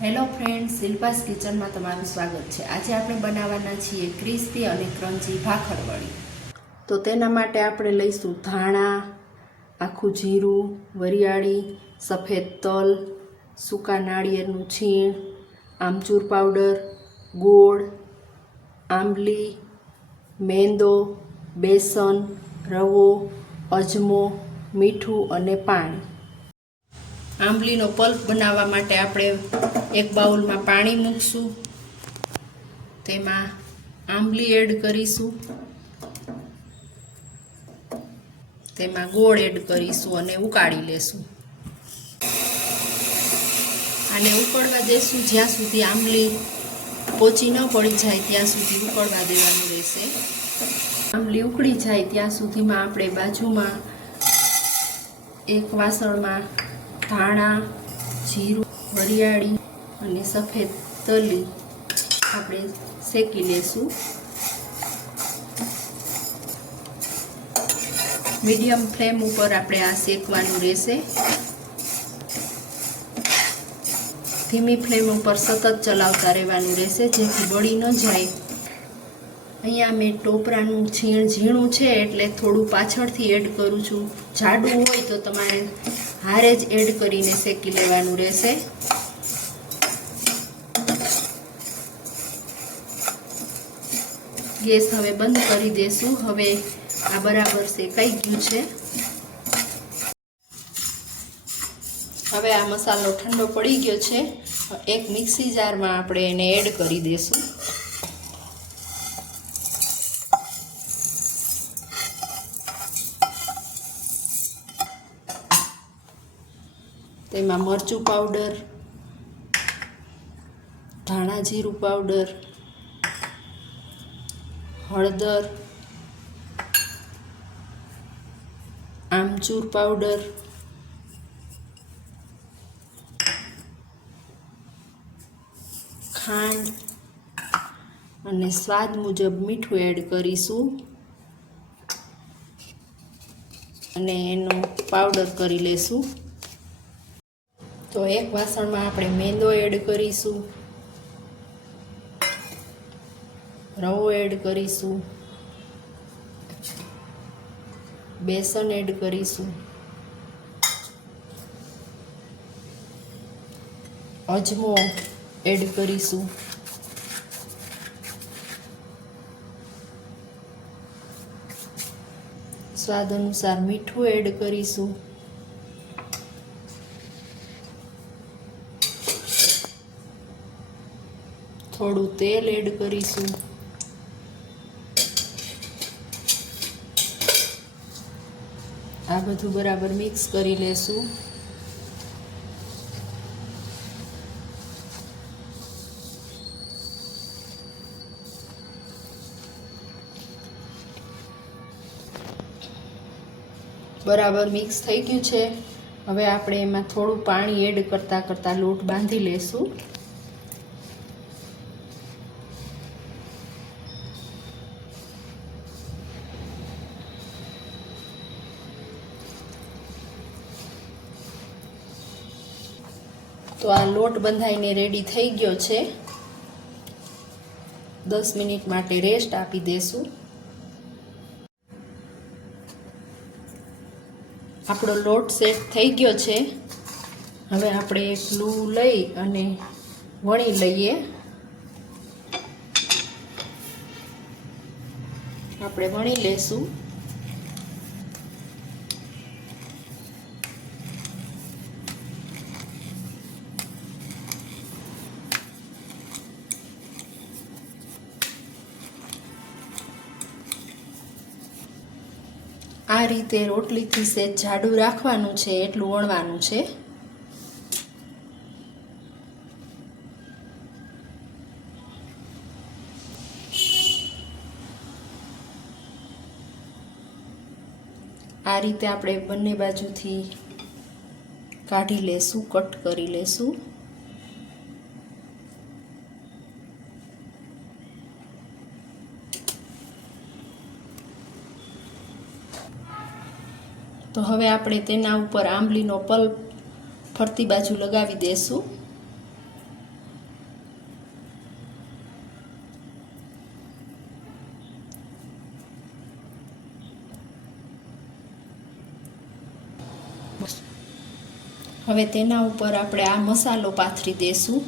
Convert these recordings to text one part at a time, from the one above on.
Hello friends, શિલ્પાસ કિચનમાં તમારું સ્વાગત છે। આજે આપણે બનાવવાના છીએ ક્રિસ્પી અને ક્રન્ચી ભાખરવડી। તો તેના માટે આપણે લઈશું ધાણા, આખું જીરું, વરિયાળી, સફેદ તલ, સૂકા નાળિયેરનું છીણ, આમચૂર પાવડર, ગોળ, આંબલી, મેંદો, બેસન, રવો, અજમો, મીઠું અને પાણી। આંબલીનો પલ્પ બનાવવા માટે આપણે એક બાઉલમાં પાણી મૂકશું, તેમાં આંબલી એડ કરીશું, તેમાં ગોળ એડ કરીશું અને ઉકાળી લેશું। આને ઉકળવા દેશું જ્યાં સુધી આંબલી પોચી ન પડી જાય ત્યાં સુધી ઉકળવા દેવાનું રહેશે। આંબલી ઉકળી જાય ત્યાં સુધીમાં આપણે બાજુમાં એક વાસણમાં ધાણા, જીરું, વરિયાળી અને સફેદ તલી આપણે શેકી લેશું। મીડિયમ ફ્લેમ ઉપર આપણે આ શેકવાનું રહેશે। ધીમી ફ્લેમ ઉપર સતત ચલાવતા રહેવાનું રહેશે જેથી બળી ન જાય। અહીંયા મેં ટોપરાનું છીણ ઝીણું છે એટલે થોડું પાછળથી એડ કરું છું, જાડું હોય તો તમારે હારે જ એડ કરીને શેકી લેવાનું રહેશે। ગેસ હવે બંધ કરી દેશું। હવે આ બરાબર શેકાઈ ગયું છે। હવે આ મસાલો ઠંડો પડી ગયો છે। એક મિક્સી જારમાં આપણે એને એડ કરી દઈશું। તેમાં મરચું પાવડર, ધાણા જીરું પાવડર, હળદર, આમચૂર પાવડર, ખાંડ અને સ્વાદ મુજબ મીઠું એડ કરીશું અને એનો પાવડર કરી લેશું। તો એક વાસણમાં આપણે મેંદો એડ કરીશું, રવો એડ કરીશું, બેસન એડ કરીશું, અજમો એડ કરીશું, સ્વાદ અનુસાર મીઠું એડ કરીશું, થોડું તેલ એડ કરીશું, આ બધું બરાબર મિક્સ કરી લેશું। બરાબર મિક્સ થઈ ગયું છે। હવે આપણે એમાં થોડું પાણી એડ કરતાં લોટ બાંધી લેશું। તો આ લોટ બંધાઈને રેડી થઈ ગયો છે। 10 મિનિટ માટે રેસ્ટ આપી દેશું। આપણો લોટ સેટ થઈ ગયો છે। હવે આપણે એક લૂ લઈ અને વણી લઈએ। આપણે વણી લેશું। આ રીતે રોટલીથી સેજ જાડું રાખવાનું છે, એટલું વણવાનું છે। આ રીતે આપણે બંને બાજુથી કાઢી લેશું, કટ કરી લેશું। તો હવે આપણે તેના ઉપર આંબલીનો પલ્પ ફરતી બાજુ લગાવી દેશું। હવે તેના ઉપર આપણે આ મસાલો પાથરી દેશું.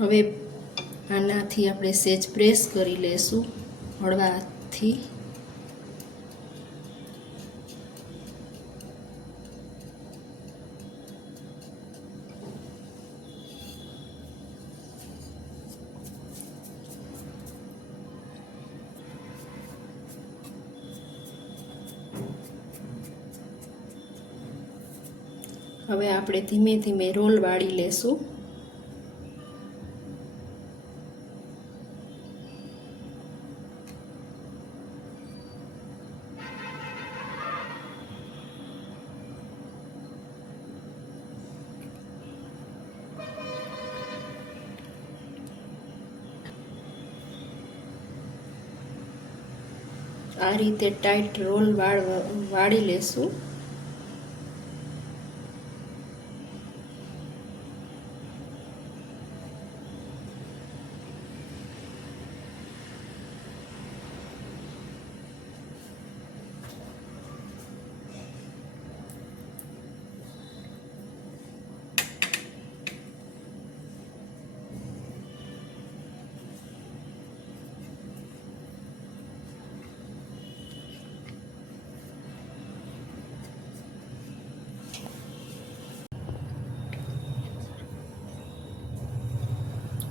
હવે આનાથી આપણે સેજ પ્રેસ કરી લેશું હળવા હાથથી. હવે આપણે ધીમે ધીમે રોલ વાળી લેશું. આ રીતે ટાઈટ રોલ વાળી લેશું.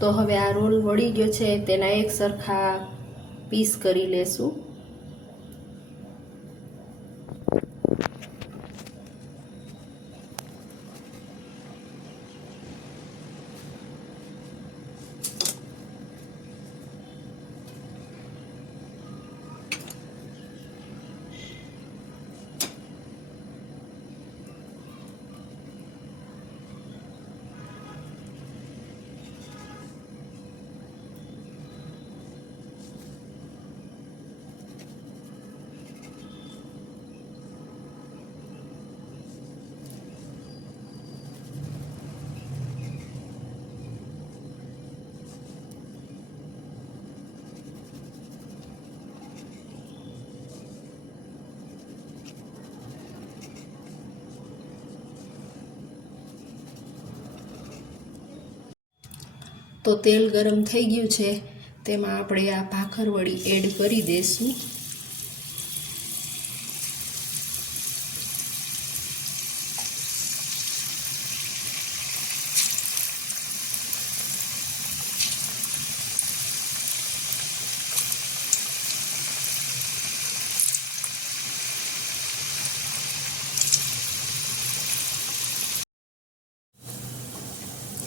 તો હવે આ રોલ વળી ગયો છે, તેના એક સરખા પીસ કરી લેશું. તો તેલ ગરમ થઈ ગયું છે, તેમાં આપણે આ ભાખરવડી એડ કરી દઈશું.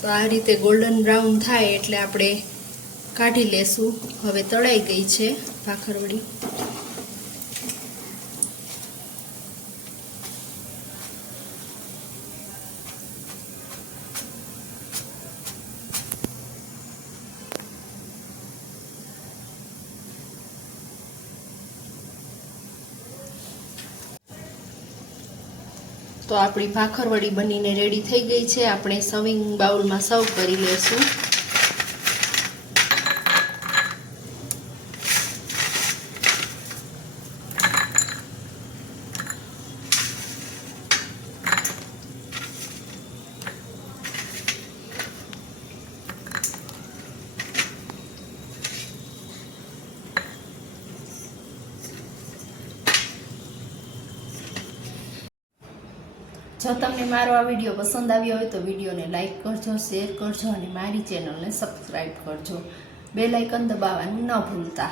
તો આ રીતે ગોલ્ડન બ્રાઉન થાય એટલે આપણે કાઢી લેશું. હવે તળાઈ ગઈ છે ભાખરવડી. તો આપણી ભાખરવડી બનીને રેડી થઈ ગઈ છે. આપણે સર્વિંગ બાઉલમાં સર્વ કરી લેશું. જો તમને મારો આ વિડીયો પસંદ આવ્યો હોય તો વિડીયોને લાઈક કરજો, શેર કરજો અને મારી ચેનલને સબસ્ક્રાઈબ કરજો. બેલ આઇકન દબાવવાનું ન ભૂલતા.